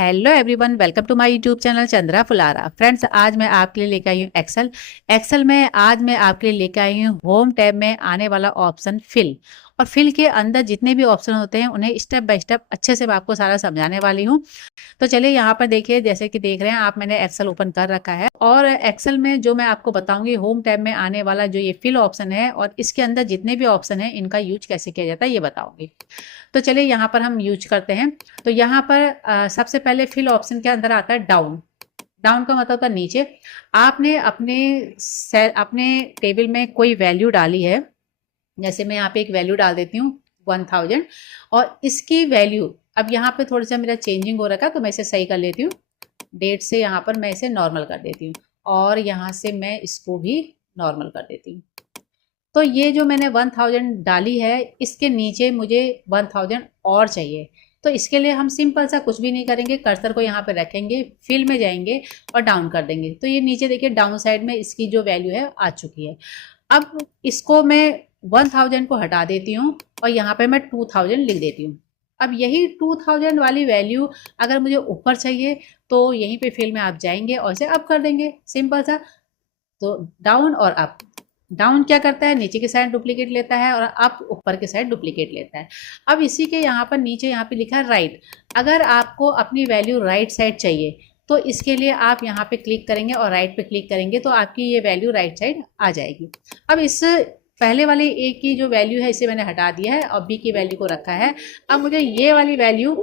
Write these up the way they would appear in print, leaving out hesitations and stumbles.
Hello everyone, welcome to my YouTube channel Chandra Phulara. Friends, आज मैं आपके लिए लेकर आई हूँ एक्सेल में। आज मैं आपके लिए लेकर आई हूँ होम टैब में आने वाला ऑप्शन फिल। और फिल के अंदर जितने भी ऑप्शन होते हैं उन्हें स्टेप बाय स्टेप अच्छे से मैं आपको सारा समझाने वाली हूँ। तो चलिए यहाँ पर देखिए, जैसे कि देख रहे हैं आप, मैंने एक्सेल ओपन कर रखा है और एक्सेल में जो मैं आपको बताऊंगी होम टैब में आने वाला जो ये फिल ऑप्शन है और इसके अंदर जितने भी ऑप्शन है इनका यूज कैसे किया जाता है ये बताऊंगी। तो चलिए यहाँ पर हम यूज करते हैं। तो यहाँ पर सबसे पहले फिल ऑप्शन के अंदर आता है डाउन। डाउन का मतलब था नीचे। आपने अपने टेबल में कोई वैल्यू डाली है। जैसे मैं यहाँ पे एक वैल्यू डाल देती हूँ 1000 और इसकी वैल्यू अब यहाँ पे थोड़ा सा मेरा चेंजिंग हो रखा है तो मैं इसे सही कर लेती हूँ। डेट से यहाँ पर मैं इसे नॉर्मल कर देती हूँ और यहाँ से मैं इसको भी नॉर्मल कर देती हूँ। तो ये जो मैंने 1000 डाली है इसके नीचे मुझे 1000 और चाहिए। तो इसके लिए हम सिंपल सा कुछ भी नहीं करेंगे, कर्सर को यहाँ पे रखेंगे, फिल में जाएंगे और डाउन कर देंगे। तो ये नीचे देखिए डाउन साइड में इसकी जो वैल्यू है आ चुकी है। अब इसको मैं 1000 को हटा देती हूँ और यहाँ पे मैं 2000 लिख देती हूँ। अब यही 2000 वाली वैल्यू अगर मुझे ऊपर चाहिए तो यहीं पे फिल में आप जाएंगे और इसे अप कर देंगे, सिंपल सा। तो डाउन और अप। डाउन क्या करता है, नीचे की साइड डुप्लीकेट लेता है और अप ऊपर की साइड डुप्लीकेट लेता है। अब इसी के यहाँ पर नीचे यहाँ पे लिखा है राइट। अगर आपको अपनी वैल्यू राइट साइड चाहिए तो इसके लिए आप यहाँ पे क्लिक करेंगे और राइट पे क्लिक करेंगे तो आपकी ये वैल्यू राइट साइड आ जाएगी। अब इस पहले वाले ए की जो वैल्यू है इसे मैंने हटा दिया है और बी की वैल्यू को रखा है। अब मुझे ये वाली वैल्यू,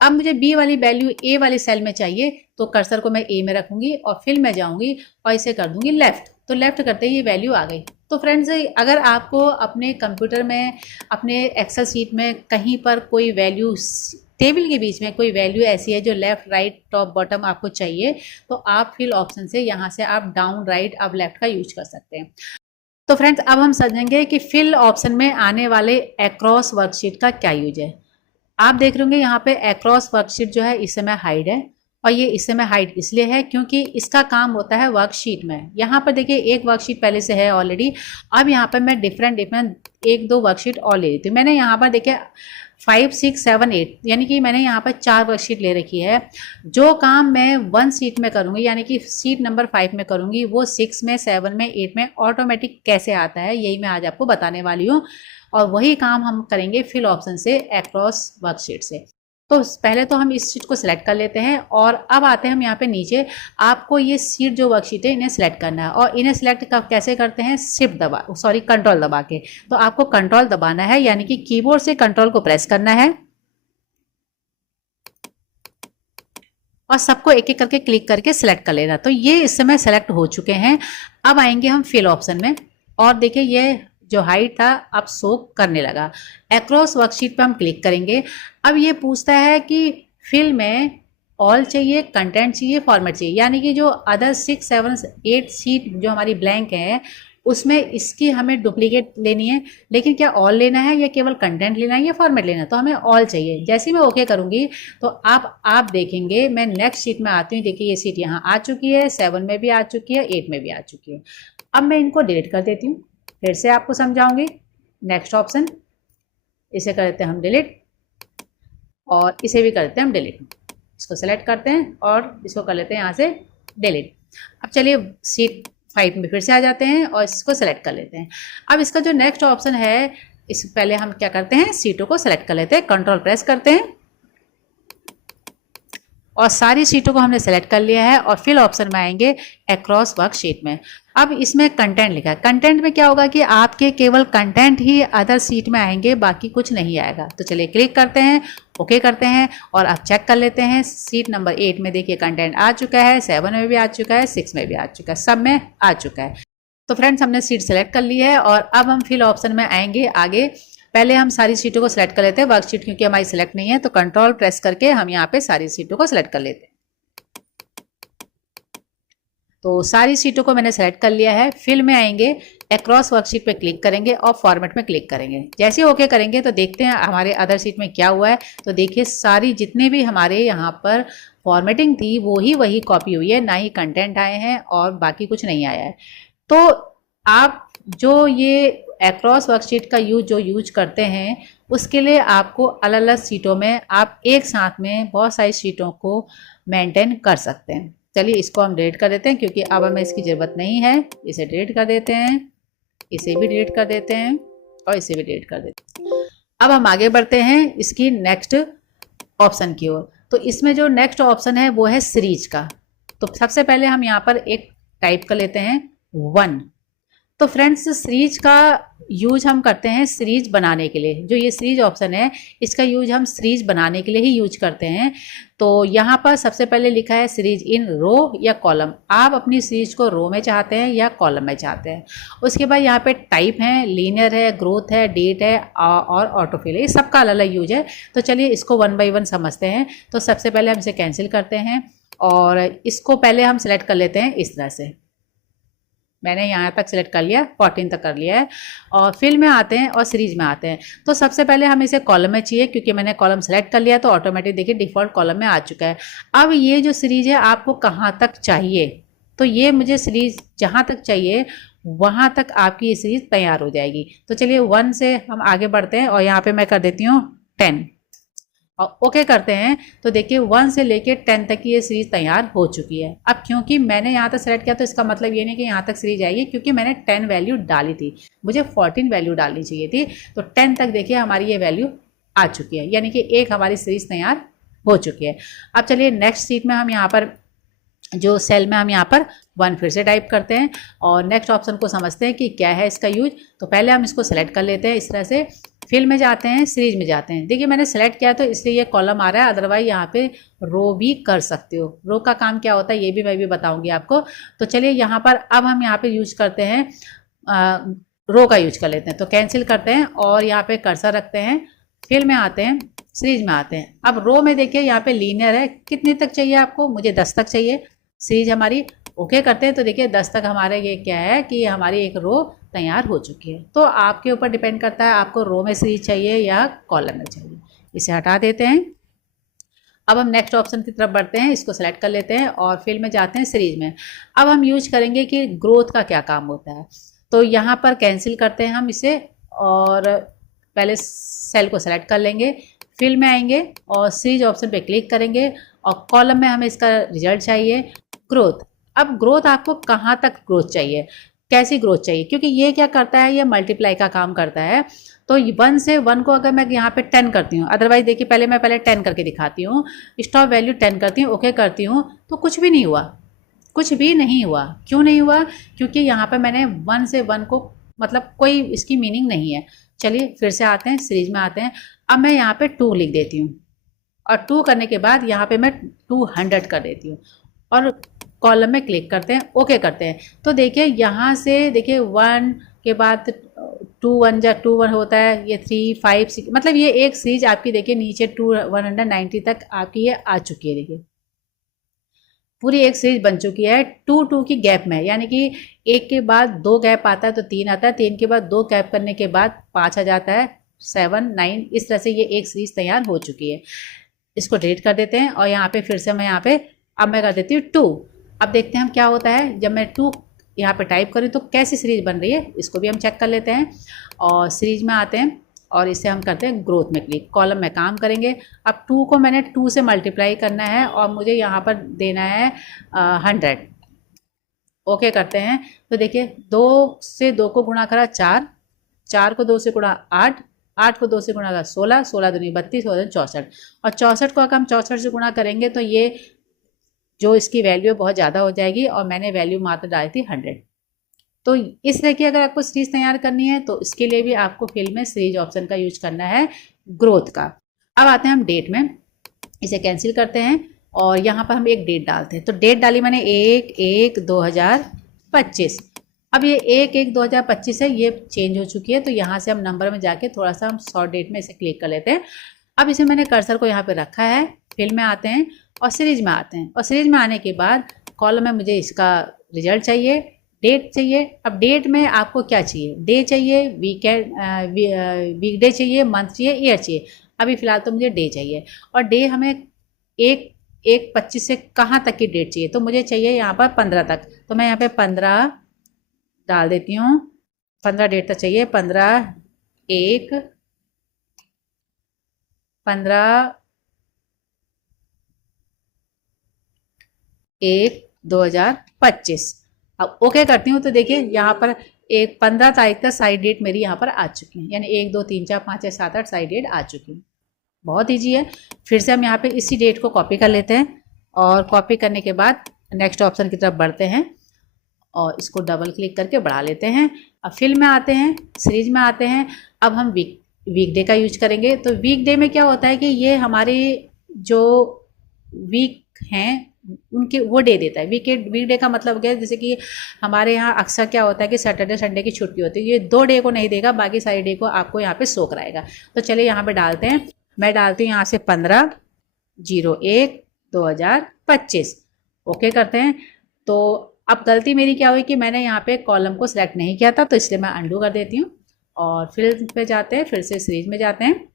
अब मुझे बी वाली वैल्यू ए वाले सेल में चाहिए तो कर्सर को मैं ए में रखूंगी और फिल में जाऊंगी और इसे कर दूंगी लेफ्ट। तो लेफ्ट करते ही ये वैल्यू आ गई। तो फ्रेंड्स, अगर आपको अपने कंप्यूटर में, अपने एक्सेल शीट में कहीं पर कोई वैल्यू, टेबल के बीच में कोई वैल्यू ऐसी है जो लेफ्ट राइट टॉप बॉटम आपको चाहिए तो आप फिल ऑप्शन से यहाँ से आप डाउन राइट अब लेफ्ट का यूज कर सकते हैं। तो फ्रेंड्स, अब हम समझेंगे कि फिल ऑप्शन में आने वाले अक्रॉस वर्कशीट का क्या यूज है। आप देख रहे होंगे यहाँ पे अक्रॉस वर्कशीट जो है इस समय हाइड है और ये इस समय हाइड इसलिए है क्योंकि इसका काम होता है वर्कशीट में। यहाँ पर देखिए एक वर्कशीट पहले से है ऑलरेडी। अब यहाँ पर मैं डिफरेंट एक दो वर्कशीट और ले लेती हूँ। मैंने यहाँ पर देखिए 5, 6, 7, 8 यानी कि मैंने यहाँ पर 4 वर्कशीट ले रखी है। जो काम मैं 1 शीट में करूँगी यानी कि शीट नंबर 5 में करूँगी वो 6 में, 7 में, 8 में ऑटोमेटिक कैसे आता है यही मैं आज आपको बताने वाली हूँ। और वही काम हम करेंगे फिल ऑप्शन से अक्रॉस वर्कशीट से। तो पहले तो हम इस शीट को सिलेक्ट कर लेते हैं और अब आते हैं हम यहाँ पे नीचे। आपको ये शीट जो वर्कशीट है इन्हें सिलेक्ट करना है और इन्हें सिलेक्ट कैसे करते हैं, कंट्रोल दबा के। तो आपको कंट्रोल दबाना है यानी कि कीबोर्ड से कंट्रोल को प्रेस करना है और सबको एक एक करके क्लिक करके सिलेक्ट कर लेना। तो ये इस समय सेलेक्ट हो चुके हैं। अब आएंगे हम फिल ऑप्शन में और देखिए ये जो हाइट था अब शो करने लगा। अक्रॉस वर्कशीट पे हम क्लिक करेंगे। अब ये पूछता है कि फिल में ऑल चाहिए, कंटेंट चाहिए, फॉर्मेट चाहिए, यानी कि जो अदर 6, 7, 8 शीट जो हमारी ब्लैंक है उसमें इसकी हमें डुप्लीकेट लेनी है। लेकिन क्या ऑल लेना है या केवल कंटेंट लेना है या फॉर्मेट लेना है, तो हमें ऑल चाहिए। जैसे ही मैं ओके करूंगी तो आप देखेंगे मैं नेक्स्ट शीट में आती हूँ। देखिए ये शीट यहाँ आ चुकी है, 7 में भी आ चुकी है, 8 में भी आ चुकी है। अब मैं इनको डिलीट कर देती हूँ, फिर से आपको समझाऊंगी। नेक्स्ट ऑप्शन, इसे कर देते हैं हम डिलीट और इसे भी कर देते हैं हम डिलीट। इसको सेलेक्ट करते हैं और इसको कर लेते हैं यहाँ से डिलीट। अब चलिए शीट 5 में फिर से आ जाते हैं और इसको सेलेक्ट कर लेते हैं। अब इसका जो नेक्स्ट ऑप्शन है, इस पहले हम क्या करते हैं, सीटों को सेलेक्ट कर लेते हैं, कंट्रोल प्रेस करते हैं और सारी सीटों को हमने सेलेक्ट कर लिया है और फिल ऑप्शन में आएंगे अक्रॉस वर्कशीट में। अब इसमें कंटेंट लिखा है। कंटेंट में क्या होगा कि आपके केवल कंटेंट ही अदर सीट में आएंगे, बाकी कुछ नहीं आएगा। तो चलिए क्लिक करते हैं, ओके करते हैं और अब चेक कर लेते हैं। सीट नंबर 8 में देखिए कंटेंट आ चुका है, 7 में भी आ चुका है, 6 में भी आ चुका है, सब में आ चुका है। तो फ्रेंड्स, हमने सीट सेलेक्ट कर ली है और अब हम फिल ऑप्शन में आएंगे आगे। पहले हम सारी सीटों को सिलेक्ट कर लेते हैं। वर्कशीट क्योंकि हमारी सिलेक्ट नहीं है तो कंट्रोल प्रेस करके हम यहाँ पे सारी सीटों को सिलेक्ट कर लेते हैं। तो सारी सीटों को मैंने सेलेक्ट कर लिया है। फिल में आएंगे, अक्रॉस वर्कशीट पे क्लिक करेंगे और फॉर्मेट में क्लिक करेंगे। जैसे ओके करेंगे तो देखते हैं हमारे अदर सीट में क्या हुआ है। तो देखिए सारी जितने भी हमारे यहाँ पर फॉर्मेटिंग थी वही कॉपी हुई है, ना ही कंटेंट आए हैं और बाकी कुछ नहीं आया है। तो आप जो ये एक्रॉस वर्कशीट का यूज करते हैं उसके लिए आपको अलग अलग शीटों में आप एक साथ में बहुत सारी शीटों को मेंटेन कर सकते हैं। चलिए इसको हम डिलीट कर देते हैं क्योंकि अब हमें इसकी ज़रूरत नहीं है। इसे डिलीट कर देते हैं, इसे भी डिलीट कर देते हैं और इसे भी डिलीट कर देते हैं। अब हम आगे बढ़ते हैं इसकी नेक्स्ट ऑप्शन की ओर। तो इसमें जो नेक्स्ट ऑप्शन है वो है सीरीज का। तो सबसे पहले हम यहाँ पर एक टाइप कर लेते हैं 1। तो फ्रेंड्स सीरीज का यूज हम करते हैं सीरीज बनाने के लिए। जो ये सीरीज ऑप्शन है इसका यूज हम सीरीज बनाने के लिए ही यूज करते हैं। तो यहाँ पर सबसे पहले लिखा है सीरीज इन रो या कॉलम। आप अपनी सीरीज को रो में चाहते हैं या कॉलम में चाहते हैं। उसके बाद यहाँ पे टाइप है, लीनियर है, ग्रोथ है, डेट है और ऑटोफिल है। ये सबका अलग अलग यूज है। तो चलिए इसको 1 बाय 1 समझते हैं। तो सबसे पहले हम इसे कैंसिल करते हैं और इसको पहले हम सिलेक्ट कर लेते हैं इस तरह से। मैंने यहाँ तक सिलेक्ट कर लिया, 14 तक कर लिया है। और फिल में आते हैं और सीरीज में आते हैं। तो सबसे पहले हम इसे कॉलम में चाहिए क्योंकि मैंने कॉलम सेलेक्ट कर लिया तो ऑटोमेटिक देखिए डिफ़ॉल्ट कॉलम में आ चुका है। अब ये जो सीरीज है आपको कहाँ तक चाहिए, तो ये मुझे सीरीज जहाँ तक चाहिए वहाँ तक आपकी ये सीरीज तैयार हो जाएगी। तो चलिए 1 से हम आगे बढ़ते हैं और यहाँ पर मैं कर देती हूँ 10 और ओके करते हैं। तो देखिए 1 से लेके 10 तक की ये सीरीज तैयार हो चुकी है। अब क्योंकि मैंने यहाँ तक सेलेक्ट किया तो इसका मतलब ये नहीं कि यहाँ तक सीरीज आएगी, क्योंकि मैंने 10 वैल्यू डाली थी, मुझे 14 वैल्यू डालनी चाहिए थी। तो 10 तक देखिए हमारी ये वैल्यू आ चुकी है, यानी कि एक हमारी सीरीज तैयार हो चुकी है। अब चलिए नेक्स्ट सीट में हम यहाँ पर जो सेल में हम यहाँ पर 1 फिर से टाइप करते हैं और नेक्स्ट ऑप्शन को समझते हैं कि क्या है इसका यूज। तो पहले हम इसको सेलेक्ट कर लेते हैं इस तरह से, फिल में जाते हैं, सीरीज में जाते हैं। देखिए मैंने सेलेक्ट किया तो इसलिए ये कॉलम आ रहा है, अदरवाइज यहाँ पे रो भी कर सकते हो। रो का काम क्या होता है ये भी मैं भी बताऊंगी आपको। तो चलिए यहाँ पर अब हम यहाँ पे यूज करते हैं रो का यूज कर लेते हैं। तो कैंसिल करते हैं और यहाँ पे कर्सर रखते हैं, फिल में आते हैं, सीरीज में आते हैं। अब रो में देखिए यहाँ पे लीनियर है, कितने तक चाहिए आपको, मुझे 10 तक चाहिए। सीरीज हमारी ओके करते हैं तो देखिए 10 तक हमारे ये क्या है कि हमारी एक रो तैयार हो चुकी है। तो आपके ऊपर डिपेंड करता है आपको रो में सीरीज चाहिए या कॉलम में चाहिए। इसे हटा देते हैं। अब हम नेक्स्ट ऑप्शन की तरफ बढ़ते हैं, इसको सेलेक्ट कर लेते हैं और फिल में जाते हैं, सीरीज में। अब हम यूज करेंगे कि ग्रोथ का क्या काम होता है। तो यहाँ पर कैंसिल करते हैं हम इसे और पहले सेल को सेलेक्ट कर लेंगे, फिल में आएंगे और सीरीज ऑप्शन पे क्लिक करेंगे और कॉलम में हमें इसका रिजल्ट चाहिए ग्रोथ। अब ग्रोथ आपको कहाँ तक ग्रोथ चाहिए, कैसी ग्रोथ चाहिए, क्योंकि ये क्या करता है, ये मल्टीप्लाई का काम करता है। तो 1 से 1 को अगर मैं यहाँ पे 10 करती हूँ, अदरवाइज देखिए पहले मैं 10 करके दिखाती हूँ, स्टॉप वैल्यू 10 करती हूँ, ओके करती हूँ, तो कुछ भी नहीं हुआ, कुछ भी नहीं हुआ। क्यों नहीं हुआ, क्योंकि यहाँ पे मैंने 1 से 1 को मतलब कोई इसकी मीनिंग नहीं है। चलिए फिर से आते हैं, सीरीज में आते हैं। अब मैं यहाँ पे 2 लिख देती हूँ और 2 करने के बाद यहाँ पे मैं 200 कर देती हूँ और कॉलम में क्लिक करते हैं, ओके करते हैं। तो देखिए यहाँ से देखिए 1 के बाद 2 1 जा 2 1 होता है, ये 3 5 6, मतलब ये एक सीरीज आपकी देखिए नीचे 190 तक आपकी ये आ चुकी है। देखिए पूरी एक सीरीज बन चुकी है 2 2 की गैप में, यानी कि एक के बाद 2 गैप आता है तो 3 आता है, 3 के बाद 2 गैप करने के बाद 5 आ जाता है, 7 9, इस तरह से ये एक सीरीज तैयार हो चुकी है। इसको डिलीट कर देते हैं और यहाँ पे फिर से मैं यहाँ पे अब मैं कर देती हूँ 2। अब देखते हैं हम क्या होता है जब मैं 2 यहाँ पे टाइप करूँ तो कैसी सीरीज बन रही है, इसको भी हम चेक कर लेते हैं और सीरीज में आते हैं और इसे हम करते हैं ग्रोथ में क्लिक, कॉलम में काम करेंगे। अब 2 को मैंने 2 से मल्टीप्लाई करना है और मुझे यहाँ पर देना है 100, ओके करते हैं। तो देखिए 2 से 2 को गुणा करा 4, 4 को 2 से गुणा 8, 8 को 2 से गुणा करा 16, 16 दूनी 32, 64 और 64 को अगर हम 64 से गुणा करेंगे तो ये जो इसकी वैल्यू बहुत ज़्यादा हो जाएगी और मैंने वैल्यू मात्र डाली थी 100। तो इस तरह की अगर आपको सीरीज तैयार करनी है तो इसके लिए भी आपको फिल में सीरीज ऑप्शन का यूज करना है ग्रोथ का। अब आते हैं हम डेट में, इसे कैंसिल करते हैं और यहाँ पर हम एक डेट डालते हैं। तो डेट डाली मैंने 1/1/2025। अब ये 1/1/2025 है, ये चेंज हो चुकी है। तो यहाँ से हम नंबर में जाके थोड़ा सा हम शॉर्ट डेट में इसे क्लिक कर लेते हैं। अब इसे मैंने कर्सर को यहाँ पे रखा है, फिल में आते हैं और सीरीज में आते हैं और सीरीज में आने के बाद कॉलम में मुझे इसका रिजल्ट चाहिए, डेट चाहिए। अब डेट में आपको क्या चाहिए, डे चाहिए, वीकडे चाहिए, मंथ चाहिए, ईयर चाहिए। अभी फ़िलहाल तो मुझे डे चाहिए और डे हमें 1/1/25 से कहाँ तक की डेट चाहिए, तो मुझे चाहिए यहाँ पर 15 तक। तो मैं यहाँ पे 15 डाल देती हूँ 15 डेट तक चाहिए, 15/1, 15/1/2025। अब ओके करती हूँ तो देखिए यहाँ पर एक 15 तारीख तक साइड डेट मेरी यहाँ पर आ चुकी है, यानी 1 2 3 4 5 6 7 8 साइड डेट आ चुकी है। बहुत ईजी है। फिर से हम यहाँ पे इसी डेट को कॉपी कर लेते हैं और कॉपी करने के बाद नेक्स्ट ऑप्शन की तरफ बढ़ते हैं और इसको डबल क्लिक करके बढ़ा लेते हैं। अब फिल में आते हैं, सीरीज में आते हैं। अब हम वीकडे का यूज करेंगे। तो वीकडे में क्या होता है कि ये हमारे जो वीक हैं उनके वो डे देता है। वीकडे का मतलब क्या है, जैसे कि हमारे यहाँ अक्सर क्या होता है कि सैटरडे संडे की छुट्टी होती है, ये 2 डे को नहीं देगा, बाकी सारे डे को आपको यहाँ पे शो कराएगा। तो चलिए यहाँ पे डालते हैं। मैं डालती हूँ यहाँ से 15/01/2025। ओके करते हैं। तो अब गलती मेरी क्या हुई कि मैंने यहाँ पे कॉलम को सिलेक्ट नहीं किया था, तो इसलिए मैं अंडू कर देती हूँ और फिर पे जाते हैं, फिर से सीरीज में जाते हैं,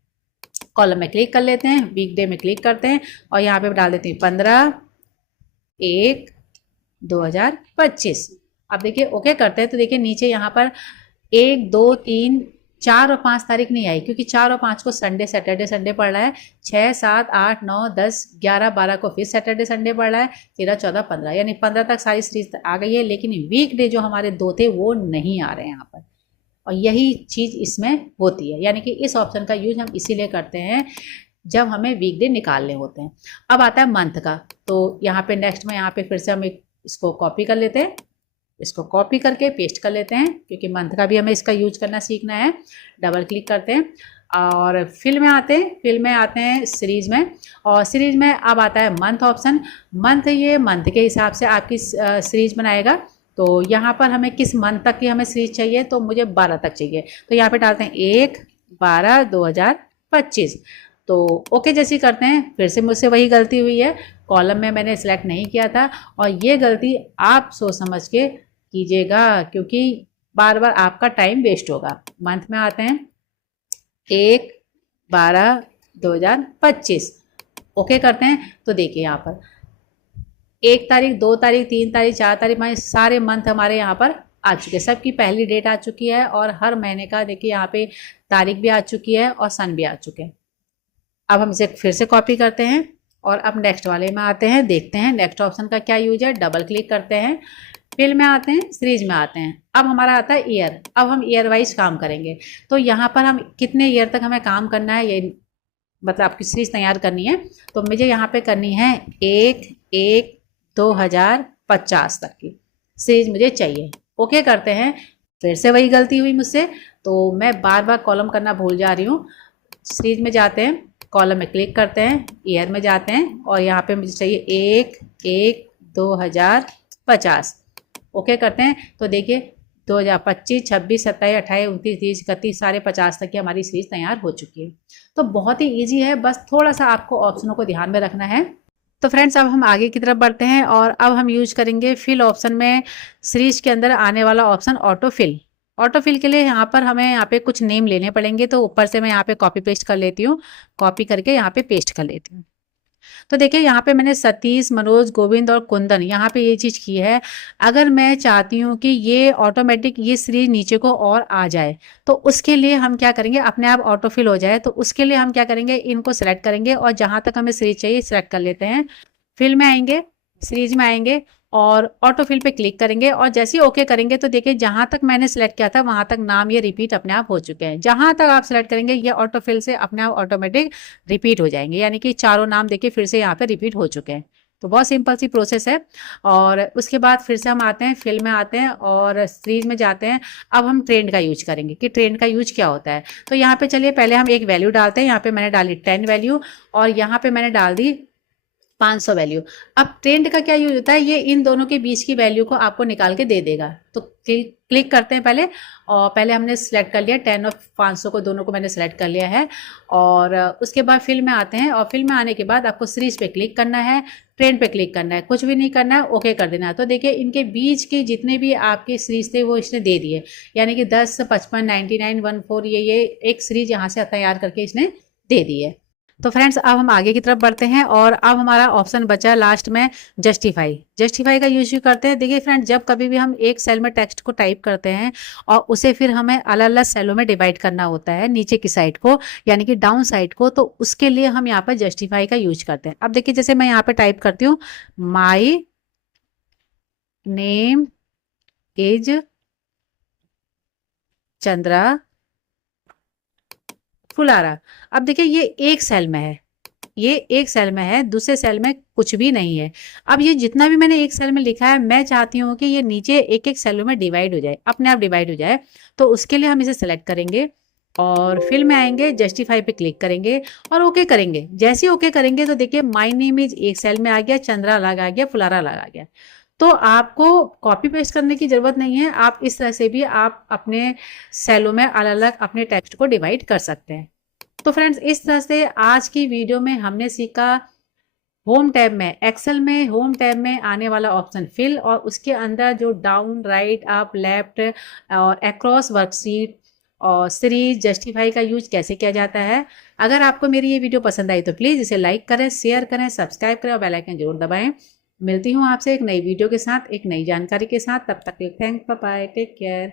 कॉलम में क्लिक कर लेते हैं, वीकडे में क्लिक करते हैं और यहाँ पे डाल देती हूँ 15/1/2025। अब देखिए ओके करते हैं तो देखिए नीचे यहाँ पर 1 2 3 4 और 5 तारीख नहीं आई, क्योंकि 4 और 5 को संडे सैटरडे संडे पड़ रहा है। 6 7 8 9 10 11 12 को फिर सैटरडे संडे पड़ रहा है। 13 14 15 यानी 15 तक सारी सीरीज आ गई है, लेकिन वीकडे जो हमारे 2 थे वो नहीं आ रहे हैं यहाँ पर। और यही चीज़ इसमें होती है, यानी कि इस ऑप्शन का यूज हम इसीलिए करते हैं जब हमें वीकडे निकालने होते हैं। अब आता है मंथ का। तो यहाँ पे नेक्स्ट में यहाँ पे फिर से हम इसको कॉपी कर लेते हैं, इसको कॉपी करके पेस्ट कर लेते हैं, क्योंकि मंथ का भी हमें इसका यूज करना सीखना है। डबल क्लिक करते हैं और फिल में आते हैं, फिल में आते हैं सीरीज में, और सीरीज में अब आता है मंथ ऑप्शन। मंथ, ये मंथ के हिसाब से आपकी सीरीज बनाएगा। तो यहाँ पर हमें किस मंथ तक की हमें सीरीज चाहिए, तो मुझे 12 तक चाहिए। तो यहाँ पे डालते हैं 1/12/2025। तो ओके जैसी करते हैं। फिर से मुझसे वही गलती हुई है, कॉलम में मैंने सेलेक्ट नहीं किया था, और ये गलती आप सोच समझ के कीजिएगा, क्योंकि बार बार आपका टाइम वेस्ट होगा। मंथ में आते हैं 1/12/2025। ओके करते हैं तो देखिए यहाँ पर 1 तारीख 2 तारीख 3 तारीख 4 तारीख, हमारे सारे मंथ हमारे यहाँ पर आ चुके हैं। सबकी पहली डेट आ चुकी है और हर महीने का देखिए यहाँ पे तारीख भी आ चुकी है और सन भी आ चुके हैं। अब हम इसे फिर से कॉपी करते हैं और अब नेक्स्ट वाले में आते हैं, देखते हैं नेक्स्ट ऑप्शन का क्या यूज है। डबल क्लिक करते हैं, फिल में आते हैं, सीरीज में आते हैं। अब हमारा आता है ईयर। अब हम ईयर वाइज काम करेंगे। तो यहाँ पर हम कितने ईयर तक हमें काम करना है, ये मतलब आपकी सीरीज तैयार करनी है। तो मुझे यहाँ पे करनी है 1/1/2050 तक की सीरीज मुझे चाहिए। ओके करते हैं। फिर से वही गलती हुई मुझसे, तो मैं बार बार कॉलम करना भूल जा रही हूँ। सीरीज में जाते हैं, कॉलम में क्लिक करते हैं, ईयर में जाते हैं और यहाँ पे मुझे चाहिए 1/1/2050। ओके करते हैं तो देखिए 2025 26 27 28 29 30 31 सारे 50 तक की हमारी सीरीज तैयार हो चुकी है। तो बहुत ही इजी है, बस थोड़ा सा आपको ऑप्शनों को ध्यान में रखना है। तो फ्रेंड्स अब हम आगे की तरफ बढ़ते हैं और अब हम यूज करेंगे फिल ऑप्शन में सीरीज के अंदर आने वाला option auto fill. Auto fill के लिए यहाँ पर हमें यहाँ पे कुछ नेम लेने पड़ेंगे, तो ऊपर से मैं यहाँ पे कॉपी पेस्ट कर लेती हूँ, कॉपी करके यहाँ पे पेस्ट कर लेती हूँ। तो देखिए यहाँ पे मैंने सतीश, मनोज, गोविंद और कुंदन यहाँ पे ये चीज़ की है। अगर मैं चाहती हूँ कि ये ऑटोमेटिक ये सीरीज नीचे को और आ जाए, तो उसके लिए हम क्या करेंगे, अपने आप ऑटो फिल हो जाए, तो उसके लिए हम क्या करेंगे, इनको सेलेक्ट करेंगे और जहाँ तक हमें सीरीज चाहिए सेलेक्ट कर लेते हैं। फिल में आएंगे, सीरीज में आएंगे और ऑटो फिल पे क्लिक करेंगे और जैसे ही ओके करेंगे तो देखिए जहां तक मैंने सेलेक्ट किया था वहां तक नाम ये रिपीट अपने आप हो चुके हैं। जहां तक आप सेलेक्ट करेंगे ये ऑटो फिल से अपने आप ऑटोमेटिक रिपीट हो जाएंगे, यानी कि चारों नाम देखिए फिर से यहाँ पे रिपीट हो चुके हैं। तो बहुत सिंपल सी प्रोसेस है। और उसके बाद फिर से हम आते हैं, फिल में आते हैं और सीरीज में जाते हैं। अब हम ट्रेंड का यूज करेंगे कि ट्रेंड का यूज क्या होता है। तो यहाँ पे चलिए पहले हम एक वैल्यू डालते हैं। यहाँ पे मैंने डाली 10 वैल्यू और यहाँ पे मैंने डाल दी 500 वैल्यू। अब ट्रेंड का क्या यूज होता है, ये इन दोनों के बीच की वैल्यू को आपको निकाल के दे देगा। तो क्लिक करते हैं पहले, और पहले हमने सेलेक्ट कर लिया 10 और 500 को, दोनों को मैंने सेलेक्ट कर लिया है। और उसके बाद फिल में आते हैं और फिल में आने के बाद आपको सीरीज पे क्लिक करना है, ट्रेंड पे क्लिक करना है, कुछ भी नहीं करना है, ओके कर देना है। तो देखिए इनके बीच के जितने भी आपके सीरीज थे वो इसने दे दिए, यानी कि 10 55 99 14 ये एक सीरीज यहाँ से तैयार करके इसने दे दी है। तो फ्रेंड्स अब हम आगे की तरफ बढ़ते हैं और अब हमारा ऑप्शन बचा लास्ट में जस्टिफाई। जस्टिफाई का यूज करते हैं। देखिए फ्रेंड्स, जब कभी भी हम एक सेल में टेक्स्ट को टाइप करते हैं और उसे फिर हमें अलग अलग सेलों में डिवाइड करना होता है, नीचे की साइड को यानी कि डाउन साइड को, तो उसके लिए हम यहाँ पर जस्टिफाई का यूज करते हैं। अब देखिए जैसे मैं यहाँ पे टाइप करती हूँ, my name is Chandra Phulara. अब देखिए ये एक सेल में है, ये एक सेल में है, दूसरे सेल में कुछ भी नहीं है। अब ये जितना भी मैंने एक सेल में लिखा है, मैं चाहती हूँ कि ये नीचे एक एक सेलों में डिवाइड हो जाए, अपने आप डिवाइड हो जाए। तो उसके लिए हम इसे सेलेक्ट करेंगे और फिल में आएंगे, जस्टिफाई पे क्लिक करेंगे और ओके करेंगे। जैसे ही ओके करेंगे तो देखिए माय नेम इज एक सेल में आ गया, चंद्रा अलग आ गया, फुलारा अलग आ गया। तो आपको कॉपी पेस्ट करने की जरूरत नहीं है, आप इस तरह से भी आप अपने सेलों में अलग अलग अपने टेक्स्ट को डिवाइड कर सकते हैं। तो फ्रेंड्स, इस तरह से आज की वीडियो में हमने सीखा होम टैब में, एक्सेल में होम टैब में आने वाला ऑप्शन फिल और उसके अंदर जो डाउन, राइट, अप, लेफ्ट और अक्रॉस वर्कशीट और सीरीज, जस्टिफाई का यूज कैसे किया जाता है। अगर आपको मेरी ये वीडियो पसंद आई तो प्लीज़ इसे लाइक करें, शेयर करें, सब्सक्राइब करें और बेल आइकन जरूर दबाएं। मिलती हूँ आपसे एक नई वीडियो के साथ, एक नई जानकारी के साथ। तब तक के लिए thanks, bye bye, take care.